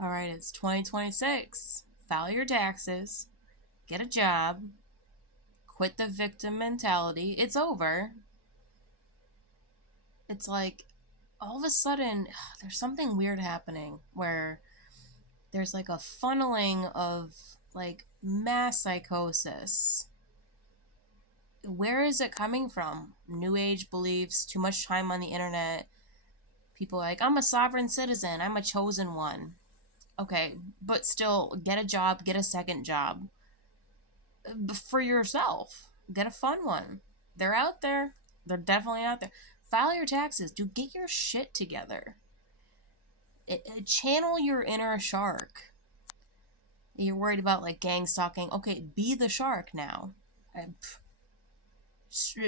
All right, it's 2026. File your taxes, get a job, quit the victim mentality. It's over. It's like all of a sudden there's something weird happening where there's like a funneling of like mass psychosis. Where is it coming from? New age beliefs, too much time on the internet. People like, I'm a sovereign citizen, I'm a chosen one. Okay, but still, get a job, get a second job for yourself. Get a fun one. They're out there. They're definitely out there. File your taxes. Dude, get your shit together. Channel your inner shark. You're worried about like gang stalking. Okay, be the shark now.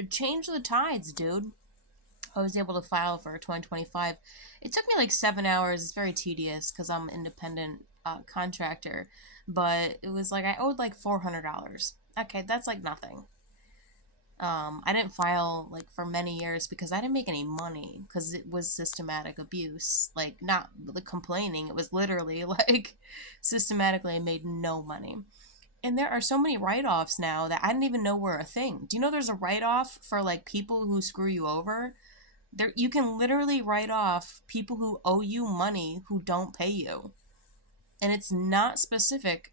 Change the tides, dude. I was able to file for 2025. It took me like 7 hours. It's very tedious because I'm an independent contractor. But it was like I owed like $400. Okay, that's like nothing. I didn't file like for many years because I didn't make any money because it was systematic abuse. Like not the complaining, it was literally like systematically I made no money. And there are so many write-offs now that I didn't even know were a thing. Do you know there's a write-off for like people who screw you over? There you can literally write off people who owe you money who don't pay you. And it's not specific.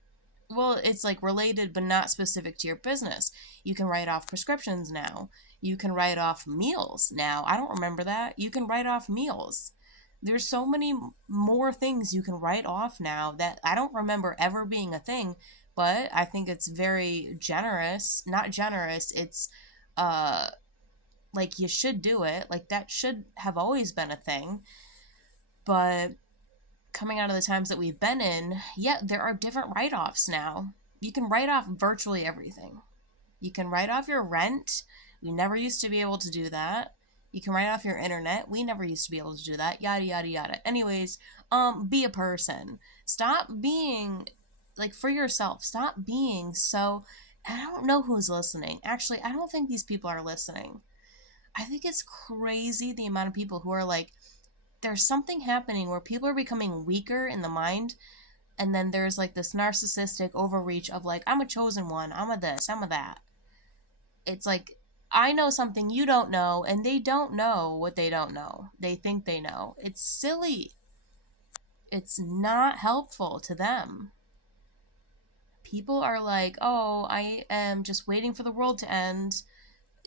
Well, it's like related but not specific to your business. You can write off prescriptions now. You can write off meals now. I don't remember that. You can write off meals. There's so many more things you can write off now that I don't remember ever being a thing, but I think it's very generous. Not generous, it's uh like you should do it. Like that should have always been a thing. But coming out of the times that we've been in, yeah, there are different write offs now. You can write off virtually everything. You can write off your rent. We never used to be able to do that. You can write off your internet. We never used to be able to do that. Yada yada yada. Anyways, be a person. Stop being like for yourself. Stop being so. I don't know who's listening. Actually, I don't think these people are listening. I think it's crazy the amount of people who are like, there's something happening where people are becoming weaker in the mind, and then there's like this narcissistic overreach of like, I'm a chosen one, I'm a this, I'm a that. It's like, I know something you don't know, and they don't know what they don't know. They think they know. It's silly. It's not helpful to them. People are like, oh, I am just waiting for the world to end.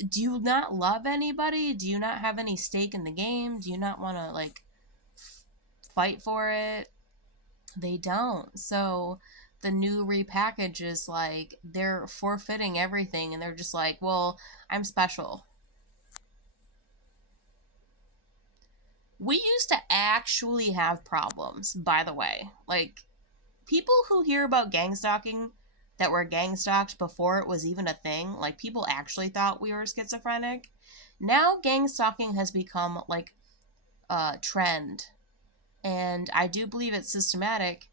Do you not love anybody? Do you not have any stake in the game? Do you not want to like fight for it? They don't. So the new repackage is like they're forfeiting everything and they're just like, well, I'm special. We used to actually have problems, by the way. Like people who hear about gang stalking that were gang stalked before it was even a thing, like people actually thought we were schizophrenic. Now gang stalking has become like a trend, and I do believe it's systematic,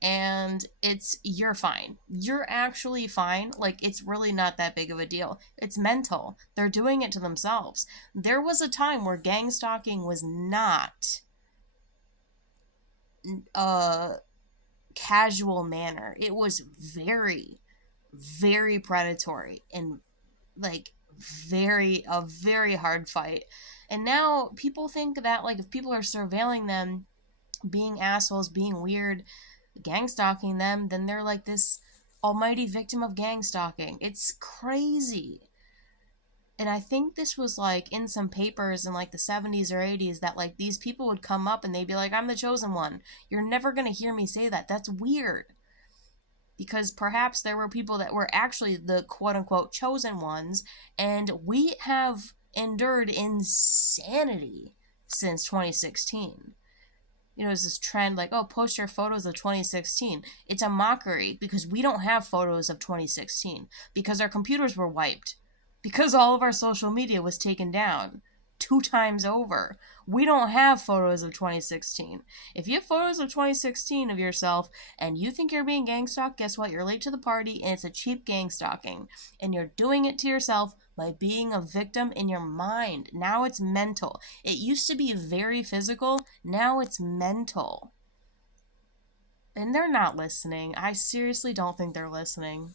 and it's you're fine. You're actually fine. Like it's really not that big of a deal. It's mental. They're doing it to themselves. There was a time where gang stalking was not a casual manner. It was very very predatory and like a very hard fight. And now people think that like if people are surveilling them, being assholes, being weird, gang stalking them, then they're like this almighty victim of gang stalking. It's crazy. And I think this was like in some papers in like the 70s or 80s that like these people would come up and they'd be like, I'm the chosen one. You're never going to hear me say that. That's weird. Because perhaps there were people that were actually the quote unquote chosen ones, and we have endured insanity since 2016. You know, it's this trend like, oh, post your photos of 2016. It's a mockery because we don't have photos of 2016 because our computers were wiped, because all of our social media was taken down two times over. We don't have photos of 2016. If you have photos of 2016 of yourself and you think you're being gang stalked, guess what? You're late to the party and it's a cheap gang stalking. And you're doing it to yourself by being a victim in your mind. Now it's mental. It used to be very physical, now it's mental. And they're not listening. I seriously don't think they're listening.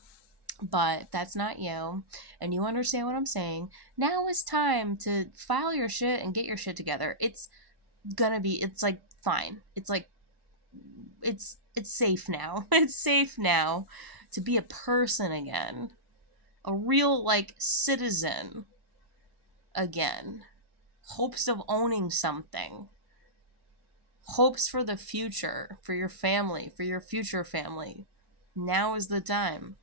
But if that's not you, and you understand what I'm saying, now is time to file your shit and get your shit together. It's like fine. It's safe now. It's safe now to be a person again. A real, like, citizen again. Hopes of owning something. Hopes for the future, for your family, for your future family. Now is the time.